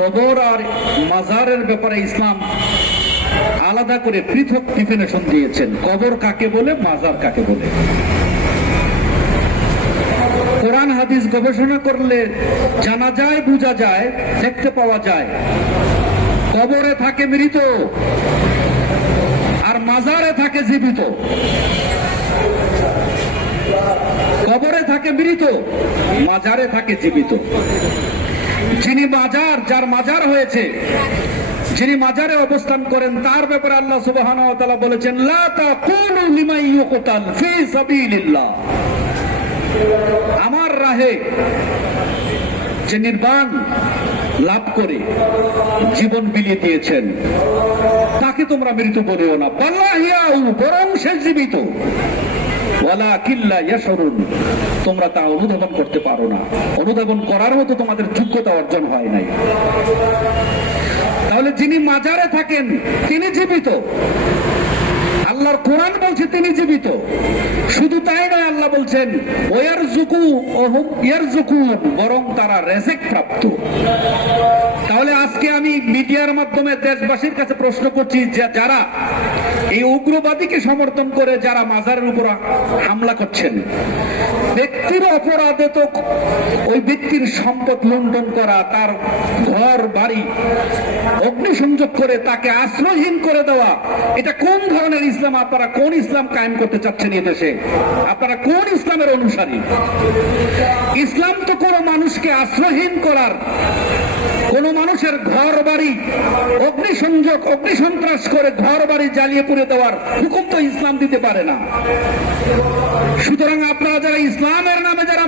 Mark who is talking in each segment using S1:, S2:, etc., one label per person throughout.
S1: কবর আর মাজারের ব্যাপারে ইসলাম আলাদা করে পৃথক ডিফিনেশন দিয়েছেন। কবর কাকে বলে, মাজার কাকে বলে? কোরআন, হাদিস গবেষণা করলে জানা যায়, বোঝা যায়, দেখতে পাওয়া যায়। কবরে থাকে মৃত, আর মাজারে থাকে জীবিত। কবরে থাকে মৃত, মাজারে থাকে জীবিত। যিনি মাজার, যার মাজার হয়েছে, যিনি মাজারে অবস্থান করেন, তার ব্যাপারে আল্লাহ তাআলা বলেছেন আমার রাহে যে নির্বাণ লাভ করে জীবন বিলিয়ে দিয়েছেন, তাকে তোমরা মৃত বলিও না। বরং সে জীবিত। তোমরা তা অনুধাবন করতে পারো না। অনুধাবন করার মতো তোমাদের যোগ্যতা অর্জন হয় নাই। তাহলে যিনি মাজারে থাকেন, তিনি জীবিত। আল্লাহর কোরআন বলছে তিনি জীবিত। শুধু তাই নয় আল্লাহ বলছেন ওয়ার জুকু ওহুম ইয়ার বরং তারা রেজেক প্রাপ্ত। তাহলে আজকে আমি মিডিয়ার মাধ্যমে দেশবাসীর কাছে প্রশ্ন করছি, যে যারা এই উগ্রবাদীকে সমর্থন করে যারা মাজারের উপর হামলা করছেন, ব্যক্তির অপরাধে তো ওই ব্যক্তির সম্পদ লুণ্ঠন করা, তার ঘর, বাড়ি, অগ্নিসংযোগ করে তাকে আশ্রয়হীন করে দেওয়া, এটা কোন ধরনের ইসলাম? আপনারা কোন ইসলাম কায়েম করতে চাচ্ছেন এদেশে? আপনারা কোন ইসলামের অনুসারী? ইসলাম তো কোনো মানুষকে আশ্রয়হীন করার কোন মানুষের ঘর বাড়ি অগ্নিসংযোগ, অগ্নিসন্ত্রাস করে ঘর বাড়ি জ্বালিয়ে পুড়ে দেওয়ার হুকুম তো ইসলাম দিতে পারে না। সুতরাং আপনারা যারা ইসলামের নামে যারা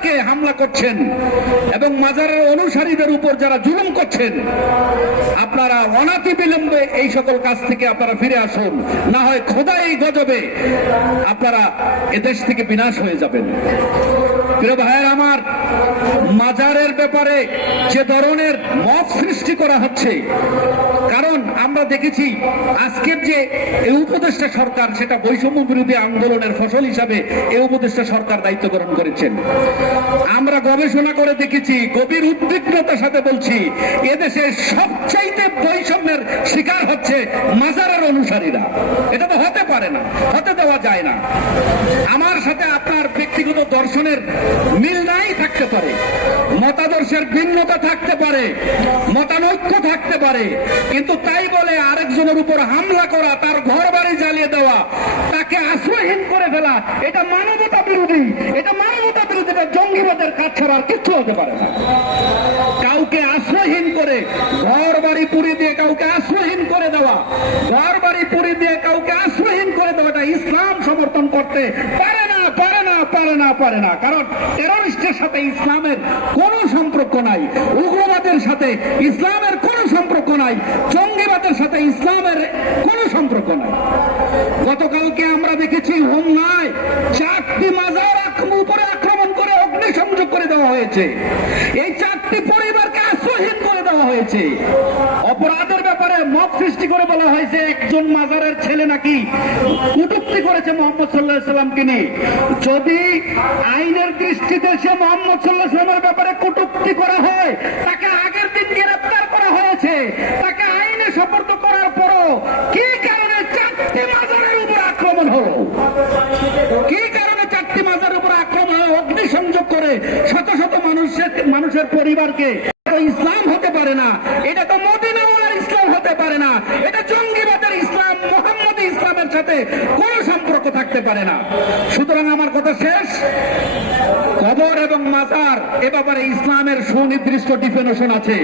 S1: মাজারকে হামলা করছেন এবং মাজারের অনুসারীদের উপর যারা জুলুম করছেন, আপনারা অনাতি বিলম্বে এই সকল কাজ থেকে আপনারা ফিরে আসুন। না হয় খোদা এই গজবে আপনারা এদেশ থেকে বিনাশ হয়ে যাবেন। প্রিয় ভাইয়ের আমার, মাজারের ব্যাপারে যে ধরনের মত সৃষ্টি করা হচ্ছে, কারণ আমরা দেখেছি আজকের যে এই উপদেষ্টা সরকার, সেটা বৈষম্য বিরোধী আন্দোলনের ফসল হিসাবে এই উপদেষ্টা সরকার দায়িত্ব গ্রহণ করেছেন। আমরা গবেষণা করে দেখেছি, গভীর উদ্বিগ্নতার সাথে বলছি, এদেশে সবচাইতে বৈষম্যের শিকার হচ্ছে মাজারের অনুসারীরা। এটা তো হতে পারে না, হতে দেওয়া যায় না। আমার সাথে আপনার ব্যক্তিগত দর্শনের মিল নাই থাকতে পারে, মতাদর্শের ভিন্নতা থাকতে পারে, মতানৈক্য থাকতে পারে, কিন্তু তাই বলে আরেকজনের উপর হামলা করা, তার ঘর বাড়ি জ্বালিয়ে দেওয়া, তাকে আশ্রয়হীন করে ফেলা, এটা মানবতা বিরোধী, এটা মানবতা বিরোধী জঙ্গিবাদের কাজ ছাড়া আর কিচ্ছু হতে পারে না। কাউকে আশ্রয়হীন করে ঘর বাড়ি পুড়ে দিয়ে কাউকে আশ্রয়হীন করে দেওয়া ঘর বাড়ি পুড়ে দিয়ে কাউকে আশ্রয়হীন করে দেওয়া এটা ইসলাম সমর্থন করতে পারে না পারে না পারে না পারে না। কারণ টেররিস্টের সাথে ইসলামের কোনো সম্পর্ক নাই, উগ্রবাদের সাথে ইসলামের কোনো সম্পর্ক নাই, জঙ্গিবাদের সাথে ইসলামের কোনো সম্পর্ক নাই। গতকালকে আমরা দেখেছি হোমনায় চারটি মাজার আক্রমণ উপরে আক্রমণ করে অগ্নিসংযোগ করে দেওয়া হয়েছে। এই চারটি পরিবারকে আশ্রয়হীন করে দেওয়া হয়েছে। অপরাধের ব্যাপারে মত সৃষ্টি করে বলা হয়েছে, একজন মাজারের ছেলে নাকি কুটুক্তি করেছে মোহাম্মদ সাল্লাহ সাল্লামকে নিয়ে। যদি আইনের দৃষ্টিতে সে মোহাম্মদ সাল্লাহ সাল্লামের ব্যাপারে কুটুক্তি করা হয় তাকে আগের দিন গ্রেপ্তার করা হয়েছে তাকে আইনে সপর্দ করার পরও কি কারণে চারটি মাজারের উপর আক্রমণ হলো কি কারণে চারটি মাজারের উপর আক্রমণ হলো অগ্নিসংযোগ করে শত শত মানুষের মানুষের পরিবারকে এটা ইসলাম হতে পারে না এটা তো মদিনাওয়ালার ইসলাম হতে পারে না এটা জঙ্গিবাদের ইসলাম মোহাম্মদ ইসলামের সাথে কোনো সম্পর্ক থাকতে পারে না সুতরাং আমার কথা শেষ কবর এবং মাজার এ ব্যাপারে ইসলামের সুনির্দিষ্ট ডিফিনেশন আছে।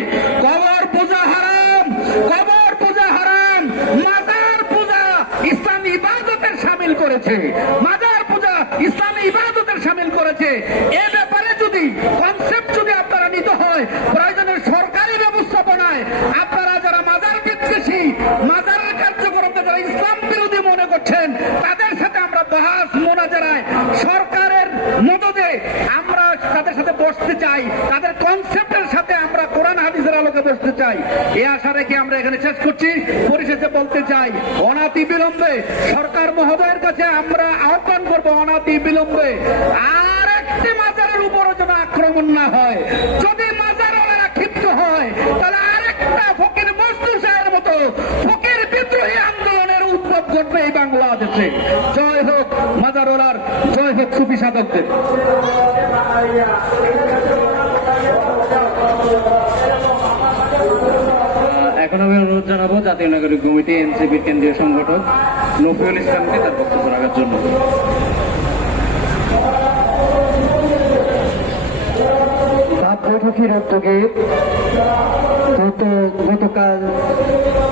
S1: কবর পূজা হারাম, কবর পূজা হারাম, মাজার পূজা ইসলামী ইবাদতের সামিল করেছে। মাজার পূজা ইসলামী ইবাদতের সামিল করেছে। এ ব্যাপারে যদি কনসেপ্ট চাই, তাদের কনসেপ্টের সাথে আমরা কোরআন হাদিসের আলোকে বসতে চাই। এ আশা রেখে আমরা এখানে শেষ করছি। পরিশেষে বলতে চাই, অনাতি বিলম্বে সরকার মহোদয়ের কাছে আমরা আহ্বান করব অনাতি বিলম্বে। আর একটি মাজারের উপরও যেন আক্রমণ না হয়। যদি মাজার ওনারা ক্ষিপ্ত হয়, তাহলে আরেকটা ফকির মস্তু সাহের মতো ফকির বিদ্রোহী আন্দোলনের উদ্ভব ঘটবে এই বাংলাদেশে। জয় হোক মাজারওয়ালার, জয় হোক সুফি সাধকদের।
S2: আমি অনুরোধ জানাব, জাতীয় নাগরিক কমিটি এনসিপির কেন্দ্রীয় সংগঠক নফিউল ইসলামকে তার বক্তব্য রাখার জন্য।
S3: বৈঠকের উদ্যোগে গতকাল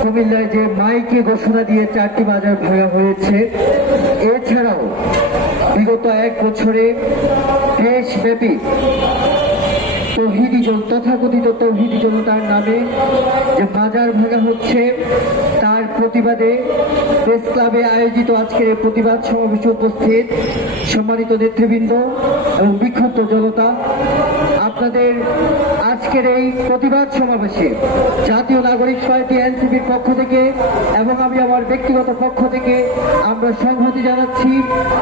S3: কুমিল্লায় যে মাইকে ঘোষণা দিয়ে চারটি বাজার ভাঙা হয়েছে, এছাড়াও বিগত এক বছরে দেশব্যাপী তৌহিদি জন, তথাকথিত তৌহিদি জনতার নামে যে বাজার ভাঙা হচ্ছে, তার প্রতিবাদে প্রেস ক্লাবে আয়োজিত আজকের প্রতিবাদ সমাবেশে উপস্থিত সম্মানিত নেতৃবৃন্দ এবং বিক্ষুব্ধ জনতা। আপনাদের আজকের এই প্রতিবাদ সমাবেশে জাতীয় নাগরিক পার্টি এনসিপির পক্ষ থেকে এবং আমি আমার ব্যক্তিগত পক্ষ থেকে আমরা সংহতি জানাচ্ছি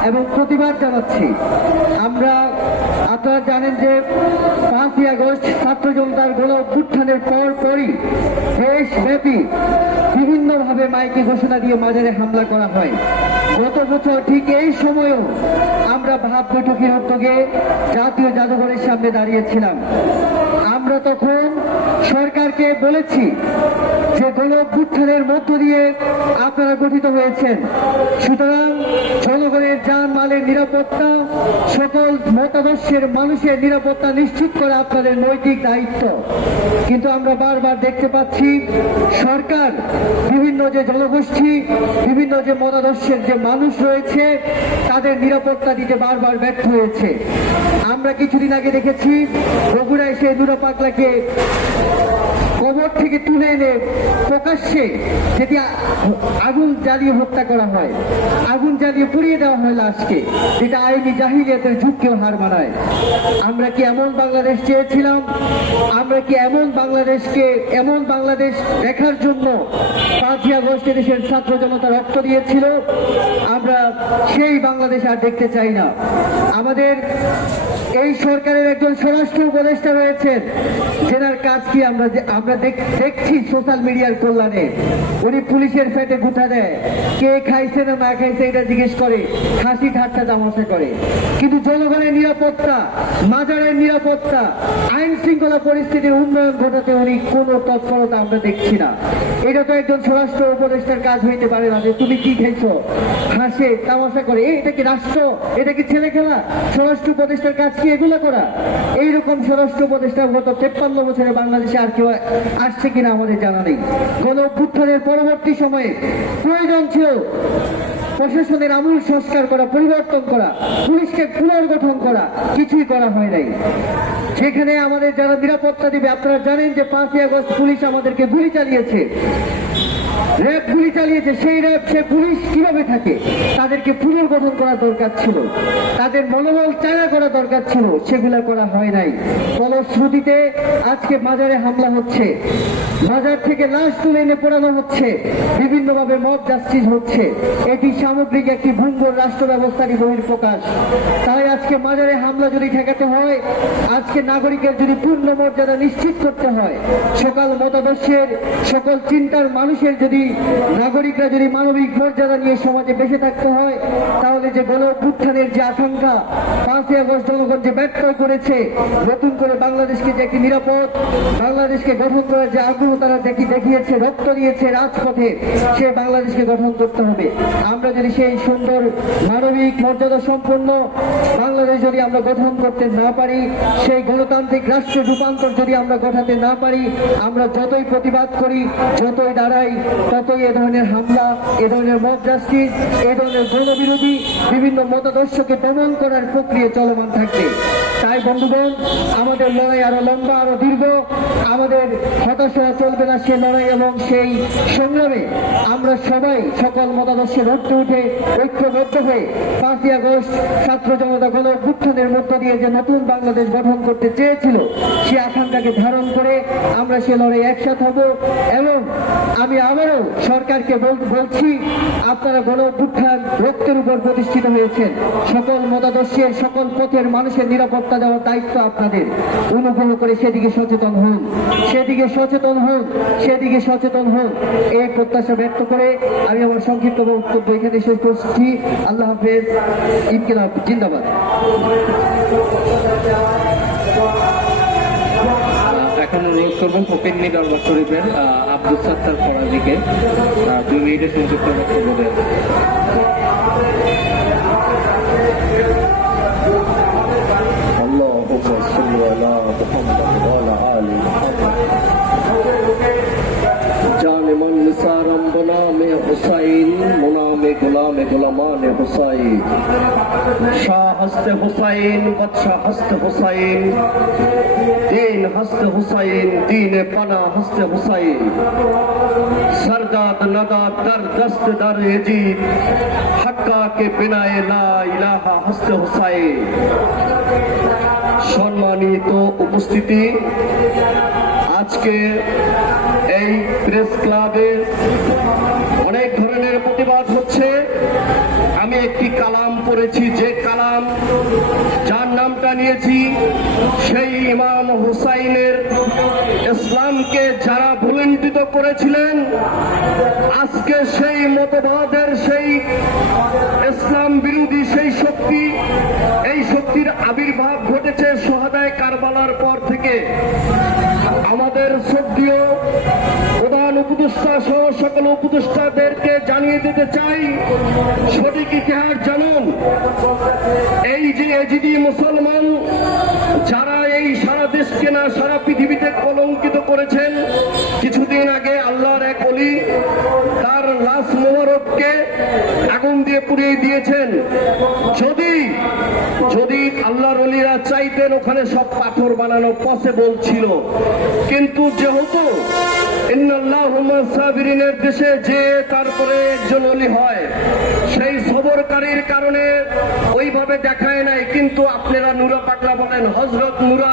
S3: এবং প্রতিবাদ জানাচ্ছি। আমরা আপনারা জানেন যে পাঁচই আগস্ট জনতার গণ অভ্যুত্থানের পর পরই দেশব্যাপী বিভিন্নভাবে মাইকে ঘোষণা দিয়ে মাজারে হামলা করা হয়। গত বছর ঠিক এই সময়েও আমরা ভাব বৈঠকের উদ্যোগে জাতীয় জাদুঘরের সামনে দাঁড়িয়েছিলাম। তখন সরকারকে বলেছি যে গণ অভ্যুত্থানের মধ্য দিয়ে আপনারা গঠিত হয়েছেন। সুতরাং জনগণের যান মালের নিরাপত্তা, সকল মতাদর্শের মানুষের নিরাপত্তা নিশ্চিত করা আপনাদের নৈতিক দায়িত্ব। কিন্তু আমরা বারবার দেখতে পাচ্ছি সরকার যে জনগোষ্ঠী, বিভিন্ন যে মতাদর্শের যে মানুষ রয়েছে, তাদের নিরাপত্তা দিতে বারবার ব্যর্থ হয়েছে। আমরা কিছুদিন আগে দেখেছি বগুড়ায় সেই পাগলাকে কবর থেকে তুলে এনে প্রকাশ্যে যেটি আগুন জ্বালিয়ে হত্যা করা হয়, আগুন জ্বালিয়ে পুড়িয়ে দেওয়া হয় লাশকে, যেটা আইনি জাহিলিয়াতের যুগকেও হার মানায়। আমরা কি এমন বাংলাদেশ চেয়েছিলাম? আমরা কি এমন বাংলাদেশকে, এমন বাংলাদেশ দেখার জন্য পাঁচই আগস্ট দেশের ছাত্র জনতা রক্ত দিয়েছিল? আমরা সেই বাংলাদেশ আর দেখতে চাই না। আমাদের এই সরকারের একজন স্বরাষ্ট্র উপদেষ্টা রয়েছেন, যেনার কাজ কি আমরা যে- আমরা দেখছি সোশ্যাল মিডিয়ার কল্যাণে। উনি পুলিশের ফেটে গুঠা দেয়। কে খাইছে না না খাইছে এটা জিজ্ঞেস করে। হাসি ঠাট্টা তামাশা করে। কিন্তু জনগণের নিরাপত্তা, মাজারের নিরাপত্তা, আইন শৃঙ্খলা পরিস্থিতির উন্নয়ন ঘটাতে উনি কোনো তৎপরতা আমরা দেখছি না। এটা তো একজন স্বরাষ্ট্র উপদেষ্টার কাজ হইতে পারে না যে তুমি কি খাইছো? হাসে, তামাশা করে। এটা কি রাষ্ট্র? এটা কি ছেলে খেলা? স্বরাষ্ট্র উপদেষ্টার কাজ কি এগুলো করা? এইরকম স্বরাষ্ট্র উপদেষ্টা গত তেপ্পান্ন বছরে বাংলাদেশে আর কেউ আসছে কিনা আমাদের জানা নেই। গণ অভ্যুত্থানের পরবর্তী সময়ে প্রয়োজন ছিল প্রশাসনের আমূল সংস্কার করা, পরিবর্তন করা, পুলিশকে পুনর্গঠন করা, কিছুই করা হয় নাই। সেখানে আমাদের যারা নিরাপত্তা দিবে, আপনারা জানেন যে পাঁচই আগস্ট পুলিশ আমাদেরকে গুলি চালিয়েছে। র্যাব গুলি চালিয়েছে, সেই র্যাব, সে পুলিশ কীভাবে থাকে? তাদেরকে পুনর্গঠন করা দরকার ছিল। তাদের মনোবল চাঙা করা দরকার ছিল। সেগুলো করা হয় নাই। ফলশ্রুতিতে আজকে মাজারে হামলা হচ্ছে। বাজার থেকে লাশ তুলে এনে পোড়ানো হচ্ছে। বিভিন্নভাবে মব জাস্টিস হচ্ছে। এটি সামগ্রিক একটি ভঙ্গুর রাষ্ট্র ব্যবস্থারই বহির প্রকাশ তাই আজকে মাজারে হামলা যদি ঠেকাতে হয়, আজকে নাগরিকের যদি পূর্ণ মর্যাদা নিশ্চিত করতে হয়, সকল মতাদর্শের, সকল চিন্তার মানুষের যদি, নাগরিকরা যদি মানবিক মর্যাদা নিয়ে সমাজে বেঁচে থাকতে হয়, তাহলে যে গণ অভ্যুত্থানের যে আকাঙ্ক্ষা, পাঁচই আগস্ট জনগণ যে ব্যর্থ করেছে, নতুন করে বাংলাদেশকে যে একটি নিরাপদ, বাংলাদেশকে গঠন করার যে আগ্রহ তারা দেখি দেখিয়েছে, রক্ত দিয়েছে রাজপথে, সে বাংলাদেশকে গঠন করতে হবে। আমরা যদি সেই সুন্দর মানবিক মর্যাদা সম্পন্ন বাংলাদেশ যদি আমরা গঠন করতে না পারি, সেই গণতান্ত্রিক রাষ্ট্রের রূপান্তর যদি আমরা ঘটাতে না পারি, আমরা যতই প্রতিবাদ করি, যতই দাঁড়াই, ততই এ ধরনের হামলা, এ ধরনের মত জাস্টিস, এ ধরনের গণবিরোধী বিভিন্ন মতাদর্শকে দমন করার প্রক্রিয়া চলমান থাকবে। তাই বন্ধুগণ, আমাদের লড়াই আরও লম্বা, আরও দীর্ঘ, আমাদের হতাশা চলবে না সে লড়াই এবং সেই সংগ্রামে আমরা সবাই সকল মতাদর্শের উঠতে উঠে ঐক্যবদ্ধ হয়ে পাঁচই আগস্ট ছাত্র জনতা গণ অভ্যুত্থানের মধ্য দিয়ে যে নতুন বাংলাদেশ গঠন করতে চেয়েছিল, সে আকাঙ্ক্ষাকে ধারণ করে আমরা সে লড়াই একসাথ হব এবং আমি আবারও সরকারকে বলছি, আপনারা গণ রক্তের উপর প্রতিষ্ঠিত হয়েছেন। সকল মতাদর্শের, সকল পথের মানুষের নিরাপত্তা নিরাপত্তা দেওয়ার দায়িত্ব আপনাদের। অনুগ্রহ করে সেদিকে সচেতন হন। সেদিকে সচেতন হন। সেদিকে সচেতন হন। এই প্রত্যাশা ব্যক্ত করে আমি আমার সংক্ষিপ্ত বক্তব্য এখানে শেষ করছি। আল্লাহ হাফেজ। ইনকিলাব, জিন্দাবাদ।
S2: এখন অনুরোধ করবেন ওপেনলি দরবার শরীফের আব্দুল সত্তার ফরাজিকে দুই মিনিটের সংযুক্ত বক্তব্য
S4: جان من نثارم بنا میں حسین منا میں غلام غلامان حسین شاہ ہست حسین بادشاہ ہست حسین دین ہست حسین دین پنا ہست حسین سرداد ندا در دست در جی حقا کے بنا لا الہ ہست حسین সম্মানিত উপস্থিতি। আজকে এই প্রেস ক্লাবে অনেক ধরনের প্রতিবাদ হচ্ছে। আমি একটি কালাম পড়েছি, যে কালাম যার নামটা নিয়েছি সেই ইমাম হুসাইনের। ইসলামকে যারা ভুলণ্ঠিত করেছিলেন, আজকে সেই মতবাদের, সেই ইসলাম বিরোধী শক্তি, এই শক্তির আবির্ভাব ঘটেছে সোহাদায় কারবালার পর থেকে। আমাদের শ্রদ্ধীয় প্রধান উপদেষ্টা সহ সকল উপদেষ্টাদেরকে জানিয়ে দিতে চাই, সঠিক ইতিহাস জানুন। এই যে এজিদি মুসলমান, যারা এই সারা দেশকে না, সারা পৃথিবীতে কলঙ্কিত করেছেন কিছুদিন আগে আল্লাহর এক অলি তার লাশ মোবারককে আগুন দিয়ে পুড়িয়ে দিয়েছেন যদি যদি আল্লাহর অলিরা চাইতেন ওখানে সব পাথর বানানো পসিবল ছিল। কিন্তু যেহেতু দেশে যে তারপরে একজন অলি হয়, সেই সবরকারীর কারণে ওইভাবে দেখায় নাই। কিন্তু আপনারা নুরা পাগলা বলেন হজরত নুরা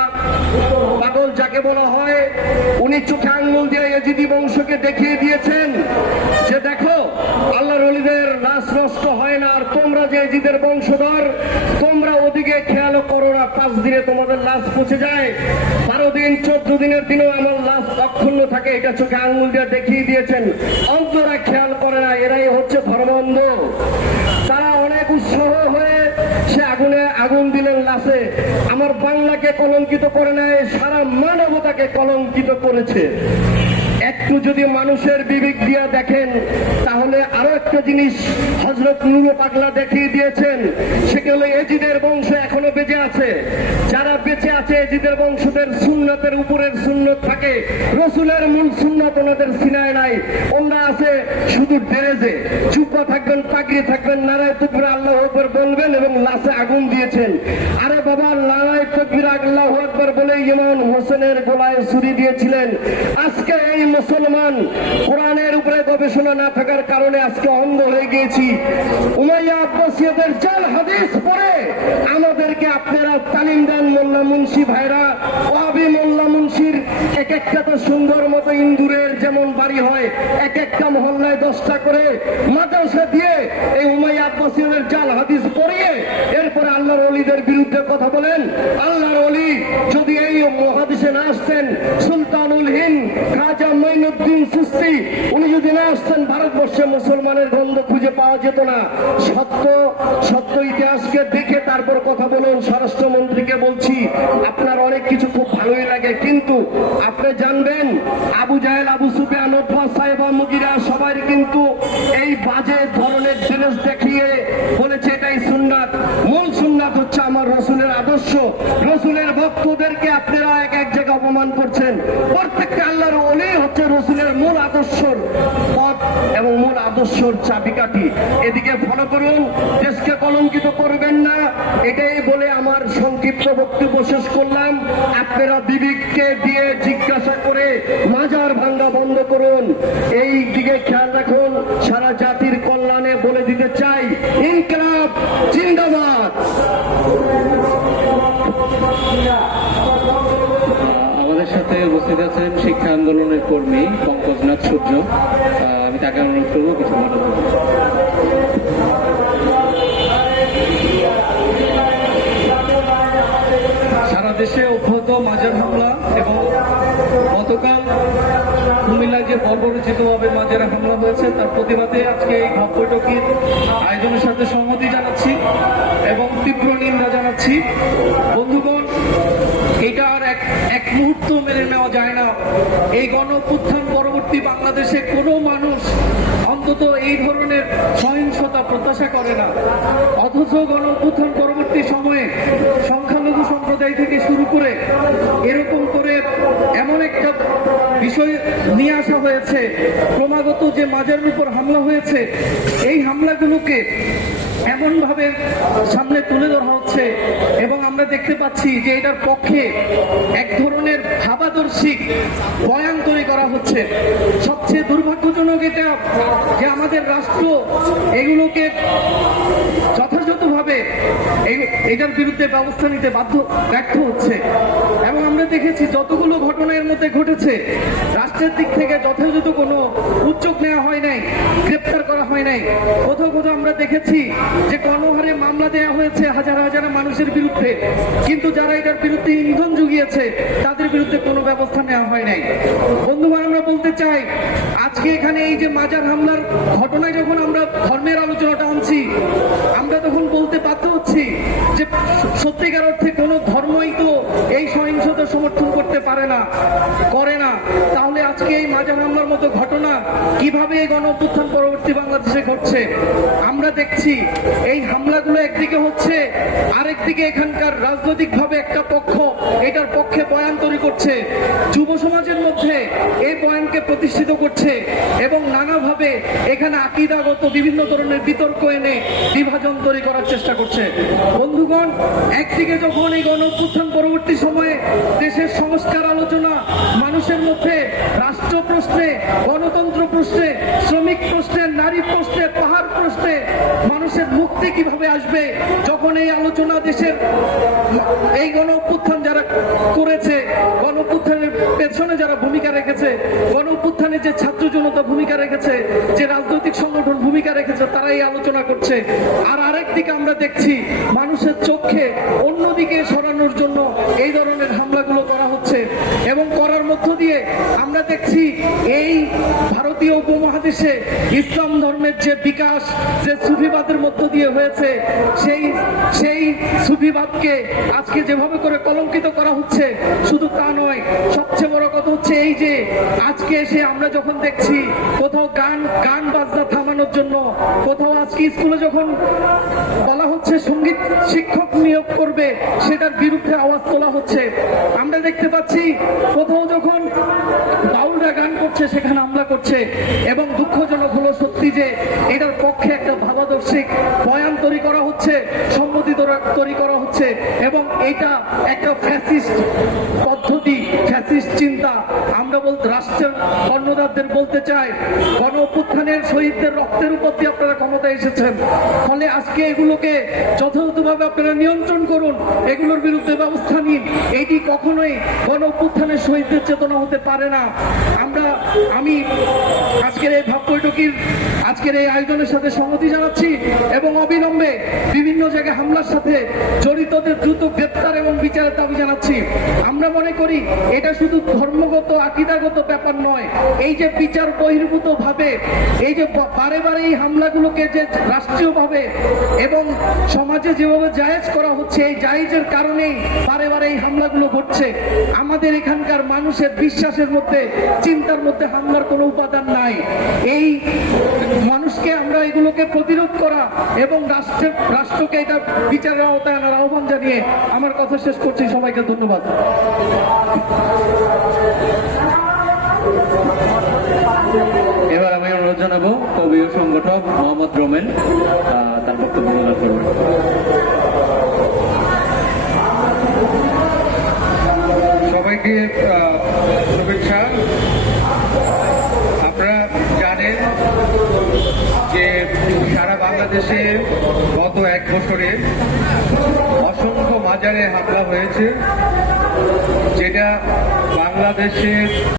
S4: পাগল যাকে বলা হয়, উনি চোখে আঙ্গুল দিয়ে এজিদি বংশকে দেখিয়ে দিয়েছেন যে দেখো আল্লাহর অলিদের লাশ নষ্ট হয় না, আর তোমরা যে এজিদের বংশধর, তোমরা ওদিকে খেয়াল করো না পাঁচ দিনে তোমাদের লাশ পচে যায়। বারো দিন, চোদ্দ দিনের দিনেও আমার লাশ অক্ষুণ্ণ থাকে, এটা চোখে আঙ্গুল দিয়ে দেখিয়ে দিয়েছেন। অন্তরা খেয়াল করে না, এরাই হচ্ছে ধর্মান্ধ। তারা অনেক উৎসাহ হয়ে সে আগুনে আগুন দিলেন লাশে। আমার বাংলাকে কলঙ্কিত করে নেয়, সারা মানবতাকে কলঙ্কিত করেছে। একটু যদি মানুষের বিবেক দিয়া দেখেন, তাহলে আরও একটা জিনিস হজরত নুরু পাগলা দেখিয়ে দিয়েছেন। সেটা হলো এজিদের বংশ এখনও বেঁচে আছে। যারা বেঁচে আছে এজিদের বংশদের সুন্নতের উপরের সুন্নত থাকে। রসুলের মূল সুন্নত ওনাদের সিনায় নাই। ওনারা আছে শুধু ড্রেজে। চুপা থাকবেন, পাগড়ি থাকবেন, নারায় তুকবির আল্লাহ আকবর বলবেন এবং লাশে আগুন দিয়েছেন। আরে বাবা, নারায় তকবির আল্লাহ আকবর বলে ইমাম হোসেনের গোলায় ছুরি দিয়েছিলেন। আজকে এই মুসলমান কোরআনের উপরে গবেষণা না থাকার কারণে আজকে অন্ধ হয়ে গিয়েছি। উমাইয়া আব্বাসীয়দের জাল হাদিস পড়ে আমাদেরকে আপনারা তালিম দেন মোল্লা মুন্সি ভাইরা। ওয়াবি মোল্লা মুন্সির এক একটা তো সুন্দর মতো ইন্দুরের যেমন বাড়ি হয়, এক একটা মহল্লায় দশটা করে মাদ্রাসা দিয়ে এই উমাইয়া আব্বাসীয়দের জাল হাদিস পড়িয়ে এরপরে আল্লাহর অলিদের বিরুদ্ধে কথা বলেন। আল্লাহর অলি মহাদেশে না আসতেন সুলতানুল হিন্দ খাজা মঈনুদ্দিন সুস্তি। উনি যদি না আসতেন, ভারতবর্ষে মুসলমানের গন্ধ খুঁজে পাওয়া যেত না। সত্য সত্য ইতিহাসকে দেখে তারপর কথা বলুন, স্বরাষ্ট্রমন্ত্রীকে বলছি, আপনার অনেক কিছু খুব ভালোই লাগে, কিন্তু আপনি জানবেন, আবু জাহেল, আবু সুফিয়ান ওতবা সাহেবা মুগিরা সবাই কিন্তু এই বাজে ধরনের ড্রেস দেখিয়ে বলেছে এটাই সুন্নাত মূল সুন্নাত হচ্ছে আমার রসুলের আদর্শ রসুলের ভক্তদেরকে আপনারা এক এক জায়গায় অপমান করছেন। প্রত্যেকটা আল্লাহর অলি হচ্ছে রসুলের মূল আদর্শর পথ এবং মূল আদর্শ চাবিকাঠি। এদিকে ফলো করুন দেশকে কলঙ্কিত করবেন না। এটাই বলে আমার সংক্ষিপ্ত বক্তব্য শেষ করলাম। আপনারা বিবেককে দিয়ে জিজ্ঞাসা করে মাজার ভাঙ্গা বন্ধ করুন এই দিকে খেয়াল রাখুন সারা জাতির কল্যাণে বলে দিতে চাই ইনকলাব জিন্দাবাদ
S2: আমাদের সাথে উপস্থিত আছেন শিক্ষা আন্দোলনের কর্মী পঙ্কজনাথ সূর্য আমি তাকে অনুরোধ করব কিছু বলার জন্য।
S1: সারা দেশে অব্যাহত মাজার হামলা এবং
S2: গতকাল কুমিল্লায় যে বর্বরচিতভাবে মাঝেরা হামলা হয়েছে, তার প্রতিবাদে আজকে এই ভাব বৈঠকের আয়োজনের সাথে সম্মতি জানাচ্ছি এবং তীব্র নিন্দা জানাচ্ছি। বন্ধুগণ, এটা আর এক এক মুহূর্ত মেনে নেওয়া যায় না। এই গণ পরবর্তী বাংলাদেশে কোনো মানুষ অন্তত এই ধরনের সহিংসতা প্রত্যাশা করে না। অথচ গণ পরবর্তী সময়ে সংখ্যালঘু সম্প্রদায় থেকে শুরু করে এরকম করে এমন একটা বিষয় নিয়ে আসা হয়েছে। ক্রমাগত যে মাজারের উপর হামলা হয়েছে, এই হামলাগুলোকে এমনভাবে সামনে তুলে ধরা হচ্ছে এবং আমরা দেখতে পাচ্ছি যে এটার পক্ষে এক ধরনের ভাবাদর্শিক বয়ান তৈরি করা হচ্ছে। সবচেয়ে দুর্ভাগ্যজনক এটা যে আমাদের রাষ্ট্র এগুলোকে যথাযথভাবে এই- এটার বিরুদ্ধে ব্যবস্থা নিতে বাধ্য, ব্যর্থ হচ্ছে। এবং আমরা দেখেছি যতগুলো ঘটনার মধ্যে ঘটেছে, রাষ্ট্রের দিক থেকে যথাযথ কোনো উদ্যোগ নেওয়া হয় নাই, গ্রেপ্তার করা হয় নাই। কোথাও কোথাও আমরা দেখেছি যে গণহারে মামলা দেওয়া হয়েছে হাজার হাজার মানুষের বিরুদ্ধে। কিন্তু যারা এটার বিরুদ্ধে ইন্ধন জুগিয়েছে, তাদের বিরুদ্ধে কোনো ব্যবস্থা নেওয়া হয় নাই। বন্ধুগণ, আমরা বলতে চাই, আজকে এখানে এই যে মাজার হামলার ঘটনায় যখন আমরা ধর্মের আলোচনাটা আনছি, আমরা তখন বলতে বাধ্য হচ্ছি যে সত্যিকার অর্থে কোনো ধর্মই তো এই সহিংসতা সমর্থন করতে পারে না, করে না। তাহলে আজকে এই মাজার হামলার মতো ঘটনা কীভাবে এই গণ অভ্যুত্থান পরবর্তী বাংলাদেশে ঘটছে? আমরা দেখছি এই হামলাগুলো একদিকে হচ্ছে, আরেকদিকে এখানকার রাজনৈতিকভাবে একটা পক্ষ এটার পক্ষে বয়ান তৈরি করছে। যুব সমাজের মধ্যে প্রতিষ্ঠিত করছে এবং নানাভাবে এখানে আকিদাগত বিভিন্ন ধরনের বিতর্ক এনে বিভাজন তৈরি করার চেষ্টা করছে। বন্ধুগণ, একদিকে যখন এই গণ পরবর্তী সময়ে দেশের সংস্কার আলোচনা, মানুষের মধ্যে রাষ্ট্র প্রশ্নে, গণতন্ত্র প্রশ্নে, শ্রমিক প্রশ্নে, নারী প্রশ্নে, পাহাড় প্রশ্নে মানুষের মুক্তি কীভাবে আসবে, যখন এই আলোচনা দেশের এই গণ যারা করেছে গণ পেছনে যারা ভূমিকা রেখেছে গণ অভ্যুত্থানে যে ছাত্র জনতা ভূমিকা রেখেছে, যে রাজনৈতিক সংগঠন ভূমিকা রেখেছে তারা এই আলোচনা করছে। আর আরেক দিকে আমরা দেখছি, মানুষের চোখে অন্যদিকে সরানোর জন্য এই ধরনের হামলাগুলো করা হচ্ছে। এবং করার মধ্য দিয়ে আমরা দেখছি এই ভারতীয় উপমহাদেশে ইসলাম ধর্মের যে বিকাশ, যে সুফিবাদের মধ্য দিয়ে হয়েছে, সেই সেই সুফিবাদকে আজকে যেভাবে করে কলঙ্কিত করা হচ্ছে, শুধু তা নয়, সবচেয়ে বড় কথা হচ্ছে এই যে, আজকে এসে আমরা যখন দেখছি কোথাও গান গান বাজনা থামানোর জন্য, কোথাও আজকে স্কুলে যখন বলা হচ্ছে সংগীত শিক্ষক নিয়োগ করবে, সেটার বিরুদ্ধে আওয়াজ তোলা হচ্ছে, আমরা দেখতে পাচ্ছি কোথাও যখন সেখানে হামলা করছে এবং দুঃখজনক হলো সত্যি যে এটার পক্ষে একটা ভাবাদর্শিক বয়ান তৈরি করা হচ্ছে সম্মতি তোরা- করা হচ্ছে এবং এটা একটা ফ্যাসিস্ট পদ্ধতি ফ্যাসিস্ট চিন্তা। আমরা বলতে রাষ্ট্রের কর্ণধারদের বলতে চাই গণ অভ্যুত্থানের শহীদদের রক্তের উপর দিয়ে আপনারা ক্ষমতায় এসেছেন। ফলে আজকে এগুলোকে যথাযথভাবে আপনারা নিয়ন্ত্রণ করুন, এগুলোর বিরুদ্ধে ব্যবস্থা নিন। এটি কখনোই গণ অভ্যুত্থানের শহীদদের চেতনা হতে পারে না। আমরা আমি আজকের এই ভাব বৈঠকির আজকের এই আয়োজনের সাথে সংহতি জানাচ্ছি এবং অবিলম্বে বিভিন্ন জায়গায় হামলার সাথে জড়িতদের দ্রুত গ্রেপ্তার এবং বিচারের দাবি জানাচ্ছি। আমরা মনে করি এটা শুধু ধর্মগত, আকিদাগত ব্যাপার নয়। এই যে বিচার বহির্ভূত ভাবে এই যে বারে বারে এই হামলাগুলোকে যে রাষ্ট্রীয়ভাবে এবং সমাজে যেভাবে জায়েজ করা হচ্ছে, এই জায়েজের কারণেই বারে বারে এই হামলাগুলো ঘটছে। আমাদের এখানকার মানুষের বিশ্বাসের মধ্যে, চিন্তার মধ্যে হামলার কোনো উপাদান নাই। এই মানুষকে আমরা এগুলোকে প্রতিরোধ করা এবং রাষ্ট্রের রাষ্ট্রকে এটা বিচারের আওতায় আনার আহ্বান জানিয়ে আমার কথা শেষ করছি। সবাইকে ধন্যবাদ। এবার আমি অনুরোধ জানাব কবি ও সংগঠক মোহাম্মদ রোমেন তার বক্তব্য প্রদান করবেন।
S5: সবাইকে আহ, শুভেচ্ছা। আপনারা জানেন যে সারা বাংলাদেশে গত এক বছরে অসংখ্য মাজারে হামলা হয়েছে যেটা বাংলাদেশের